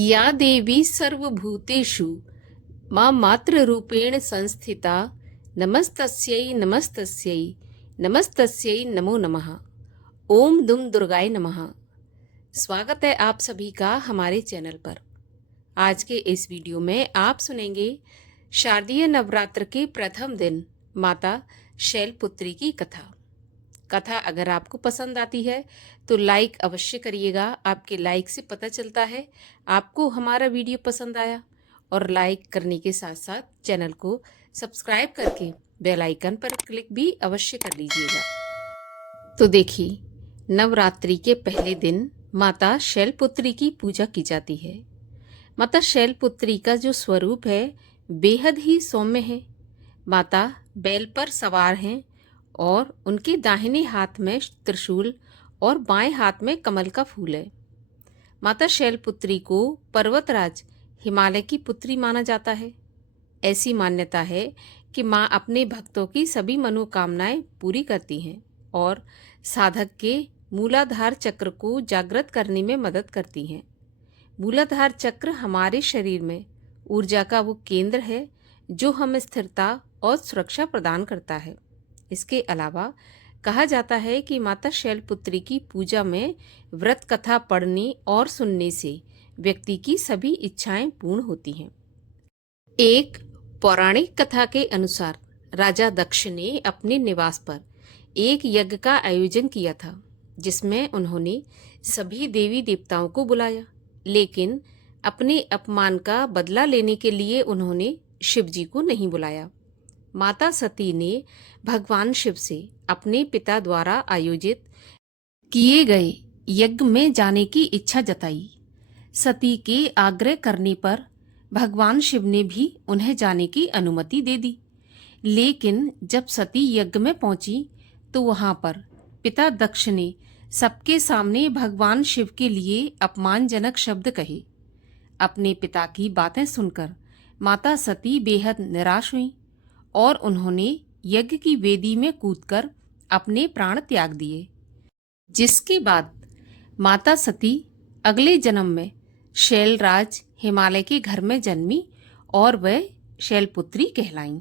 या देवी सर्वभूतेषु मां मातृरूपेण संस्थिता नमस्तस्यै नमस्तस्यै नमस्तस्यै नमो नमः। ओम दुम दुर्गाय नमः। स्वागत है आप सभी का हमारे चैनल पर। आज के इस वीडियो में आप सुनेंगे शारदीय नवरात्र के प्रथम दिन माता शैलपुत्री की कथा। कथा अगर आपको पसंद आती है तो लाइक अवश्य करिएगा। आपके लाइक से पता चलता है आपको हमारा वीडियो पसंद आया, और लाइक करने के साथ साथ चैनल को सब्सक्राइब करके बेल आइकन पर क्लिक भी अवश्य कर लीजिएगा। तो देखिए, नवरात्रि के पहले दिन माता शैलपुत्री की पूजा की जाती है। माता शैलपुत्री का जो स्वरूप है बेहद ही सौम्य है। माता बैल पर सवार हैं और उनके दाहिने हाथ में त्रिशूल और बाएं हाथ में कमल का फूल है। माता शैलपुत्री को पर्वतराज हिमालय की पुत्री माना जाता है। ऐसी मान्यता है कि माँ अपने भक्तों की सभी मनोकामनाएं पूरी करती हैं और साधक के मूलाधार चक्र को जागृत करने में मदद करती हैं। मूलाधार चक्र हमारे शरीर में ऊर्जा का वो केंद्र है जो हमें स्थिरता और सुरक्षा प्रदान करता है। इसके अलावा कहा जाता है कि माता शैलपुत्री की पूजा में व्रत कथा पढ़ने और सुनने से व्यक्ति की सभी इच्छाएं पूर्ण होती हैं। एक पौराणिक कथा के अनुसार राजा दक्ष ने अपने निवास पर एक यज्ञ का आयोजन किया था, जिसमें उन्होंने सभी देवी देवताओं को बुलाया, लेकिन अपने अपमान का बदला लेने के लिए उन्होंने शिव जी को नहीं बुलाया। माता सती ने भगवान शिव से अपने पिता द्वारा आयोजित किए गए यज्ञ में जाने की इच्छा जताई। सती के आग्रह करने पर भगवान शिव ने भी उन्हें जाने की अनुमति दे दी, लेकिन जब सती यज्ञ में पहुंची तो वहां पर पिता दक्ष ने सबके सामने भगवान शिव के लिए अपमानजनक शब्द कहे। अपने पिता की बातें सुनकर माता सती बेहद निराश हुई और उन्होंने यज्ञ की वेदी में कूदकर अपने प्राण त्याग दिए, जिसके बाद माता सती अगले जन्म में शैलराज हिमालय के घर में जन्मी और वह शैलपुत्री कहलाईं।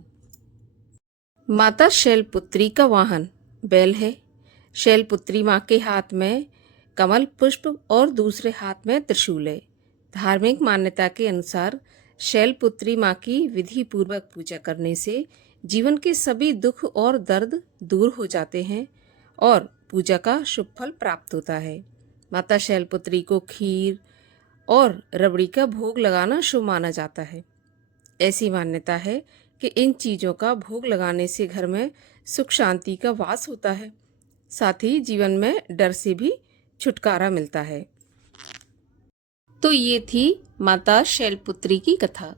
माता शैलपुत्री का वाहन बैल है। शैलपुत्री माँ के हाथ में कमल पुष्प और दूसरे हाथ में त्रिशूल है। धार्मिक मान्यता के अनुसार शैलपुत्री माँ की विधि पूर्वक पूजा करने से जीवन के सभी दुख और दर्द दूर हो जाते हैं और पूजा का शुभ फल प्राप्त होता है। माता शैलपुत्री को खीर और रबड़ी का भोग लगाना शुभ माना जाता है। ऐसी मान्यता है कि इन चीज़ों का भोग लगाने से घर में सुख शांति का वास होता है, साथ ही जीवन में डर से भी छुटकारा मिलता है। तो ये थी माता शैलपुत्री की कथा,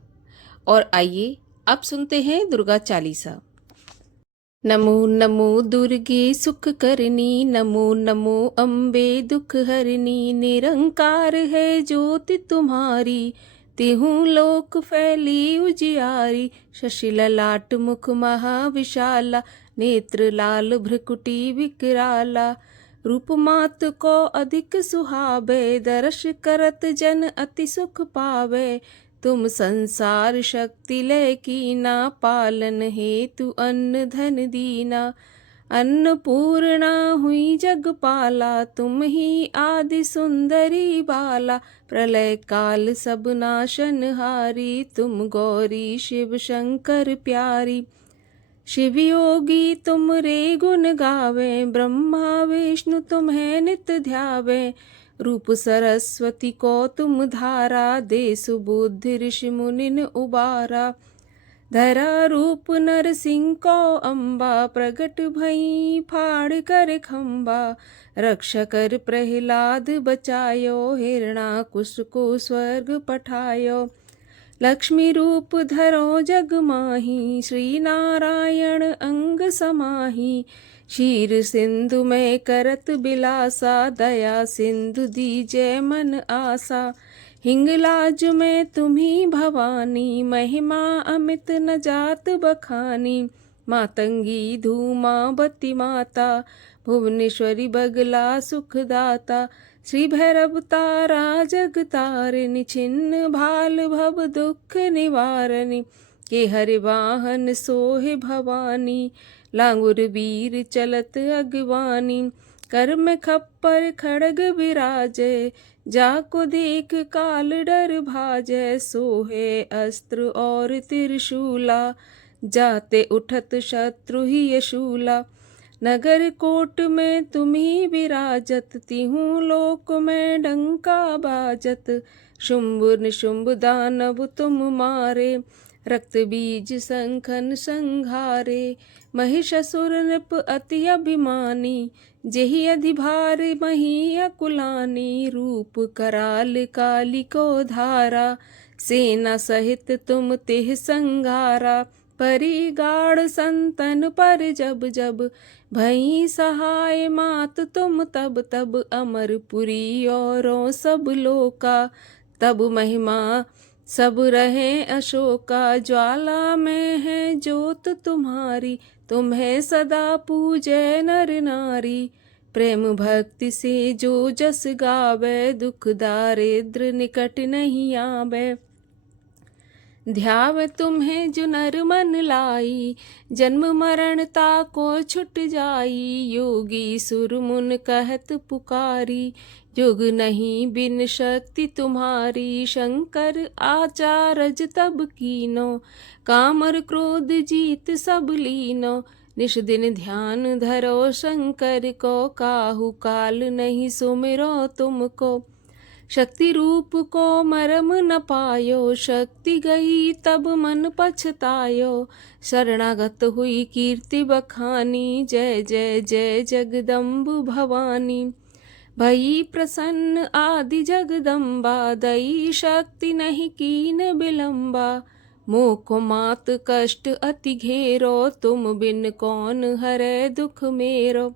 और आइए अब सुनते हैं दुर्गा चालीसा। नमो नमो दुर्गे सुख करनी, नमो नमो अम्बे दुख हरनी। निरंकार है ज्योति तुम्हारी, तिहु लोक फैली उजियारी। शशि ललाट मुख महाविशाला, नेत्र लाल भ्रकुटी विकराला। रूप मात को अधिक सुहावे, दर्श करत जन अति सुख पावे। तुम संसार शक्ति लय कीना, पालन हेतु अन्न धन दीना। अन्नपूर्णा हुई जगपाला, तुम ही आदि सुंदरी बाला। प्रलय काल सब नाशनहारी, तुम गौरी शिव शंकर प्यारी। शिव योगी तुम रे गुण गावे, ब्रह्मा विष्णु तुम्हें नित ध्यावे। रूप सरस्वती को तुम धारा, दे सुबुद्धि ऋषि मुनिन उबारा। धरा रूप नरसिंह को अम्बा, प्रगट भई फाड़ कर खम्बा। रक्ष कर प्रहलाद बचायो, हिरणाकुश को स्वर्ग पठायो। लक्ष्मी रूप धरो जग माही, श्री नारायण अंग समाही। क्षीर सिंधु में करत बिलासा, दया सिंधु दीजय मन आसा। हिंगलाज में तुम्ही भवानी, महिमा अमित न जात बखानी। मातंगी धूमावती माता, भुवनेश्वरी बगला सुखदाता। श्री भैरव तारा जगतारिणी छिन्न भाल भव दुख निवारणी के हरि वाहन सोहे भवानी लांगुर वीर चलत अगवानी कर में खप्पर खड़ग विराजे जाको देख काल डर भाजै सोहे अस्त्र और त्रिशूला जाते उठत शत्रु ही यशूला नगर कोट में तुम ही विराजत तिहूँ लोक में डंका बाजत शुंभ निशुंभ दानव तुम मारे रक्त बीज संखन संघारे महिषासुर नृप अति अभिमानी जेहि अधिभार मही अकुलानी रूप कराल काली को धारा सेना सहित तुम तेह संघारा परिगाढ़ संतन पर जब जब भई सहाय मात तुम तब तब अमरपुरी औरों सब लोका तब महिमा सब रहे अशोका ज्वाला में है ज्योत तुम्हारी तुम्हें सदा पूजे नर नारी प्रेम भक्ति से जो जस गावे दुख दारिद्र निकट नहीं आवे ध्याव तुम्हें जो नर मन लाई जन्म मरण ताको छुट जाई योगी सुर मुन कहत पुकारी युग नहीं बिन शक्ति तुम्हारी शंकर आचारज तब कीनो कामर क्रोध जीत सब लीनो निश दिन ध्यान धरो शंकर को काहू काल नहीं सुमिरो तुमको शक्ति रूप को मरम न पायो शक्ति गई तब मन पछतायो शरणागत हुई कीर्ति बखानी जय जय जय जगदम्ब भवानी भई प्रसन्न आदि जगदम्बा दई शक्ति नहीं कीन बिलम्बा मोह मात कष्ट अति घेरो तुम बिन कौन हरे दुख मेरो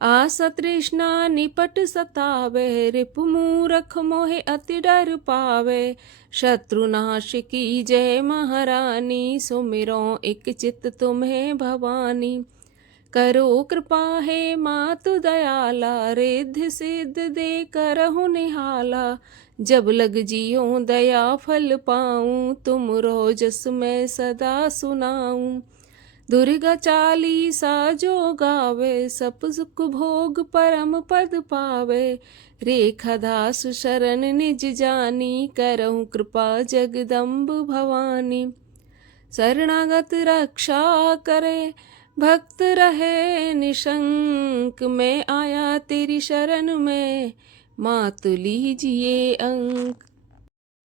आशा तृष्णा निपट सतावे रिपु मूरख मोहे अति डर पावे शत्रुनाश की जय महारानी सुमिरो एक चित तुम्हें भवानी करो कृपा है मातु दयाला रिद्धि सिद्ध दे करहु निहाला जब लग जियो दया फल पाऊं तुम रोजस में सदा सुनाऊं दुर्गा चालीसा जो गावे सप सुख भोग परम पद पावे रेखा दास शरण निज जानी करहु कृपा जगदम्ब भवानी शरणागत रक्षा करे भक्त रहे निशंक मैं आया तेरी शरण में मात लीजिए अंक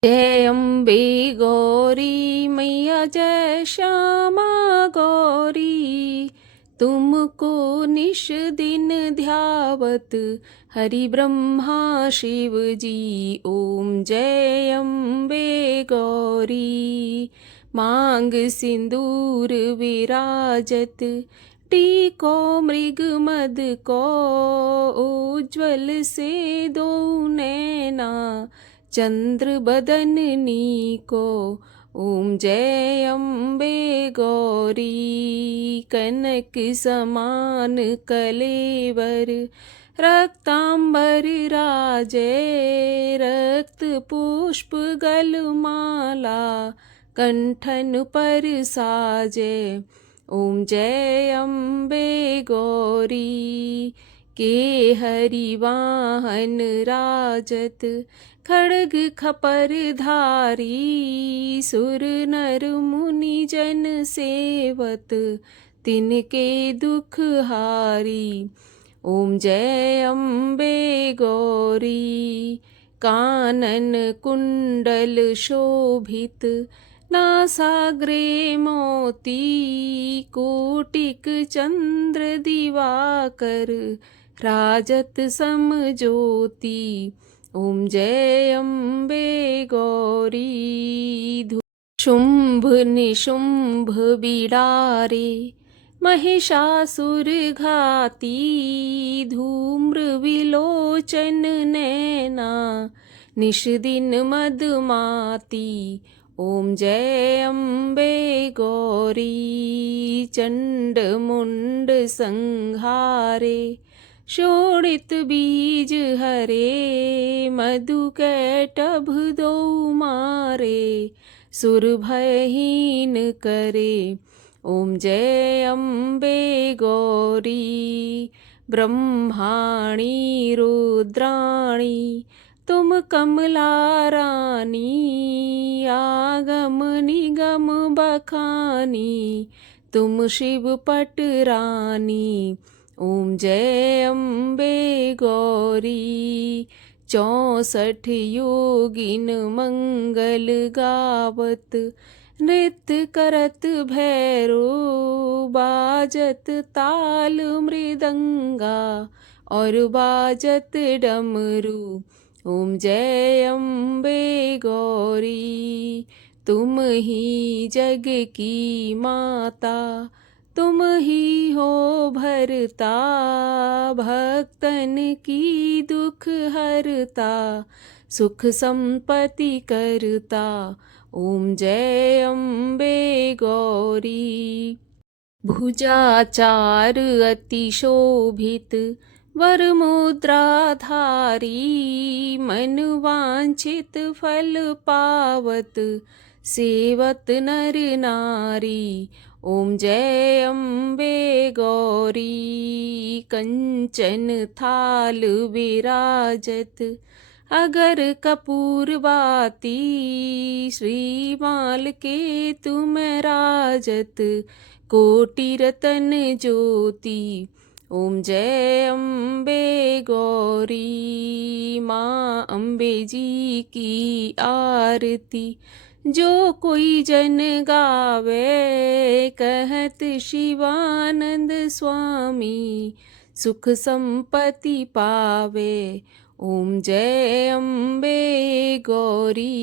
जय अम्बे गौरी मैया जय श्यामा गौरी तुमको निश दिन ध्यावत हरि ब्रह्मा शिव जी ओम जय अम्बे गौरी मांग सिंदूर विराजत टीको मृग मद को उज्ज्वल से दो नैना चंद्र बदननी को ओम जय अम्बे गौरी कनक समान कलेवर रक्तांबर राजे रक्त पुष्प गलमाला कंठन पर साजे ओम जय अम्बे गौरी के हरि वाहन राजत खड़ग खपर धारी सुर नर मुनि जन सेवत तिनके दुख हारी ओम जय अम्बे गौरी कानन कुंडल शोभित नासाग्रे मोती कोटिक चंद्र दिवाकर राजत समज्योति ओम जय अम्बे गौरी शुंभ निशुंभ बिडारे महिषासुर घाती धूम्र विलोचन नैना निश दिन मदमाती ओम जय अम्बे गौरी चंड मुंड संहारे शोणित बीज हरे, मधु कैटभ दो मारे, सुर भयहीन करे। ओम जय अम्बे गौरी, ब्रह्माणी रुद्राणी, तुम कमला रानी, आगम निगम बखानी, तुम शिव पट रानी। ओम जय अम्बे गौरी, 64 योगिन मंगल गावत, नृत्य करत भैरो, बाजत ताल मृदंगा, और बाजत डमरू। ओम जय अम्बे गौरी, तुम ही जग की माता, तुम ही हो भरता, भक्तन की दुख हरता, सुख संपत्ति करता। ओम जय अम्बे गौरी। भुजाचार अति शोभित, वर मुद्राधारी, मन वांछित फल पावत, सेवत नर नारी। ओम जय अम्बे गौरी, कंचन थाल विराजत, अगर कपूर बाती, श्रीमाल के तुम राजत, कोटि रतन ज्योति। ओम जय अम्बे गौरी, माँ अम्बे जी की आरती, जो कोई जन गावे, कहत शिवानंद स्वामी, सुख संपत्ति पावे। ओम जय अम्बे गौरी।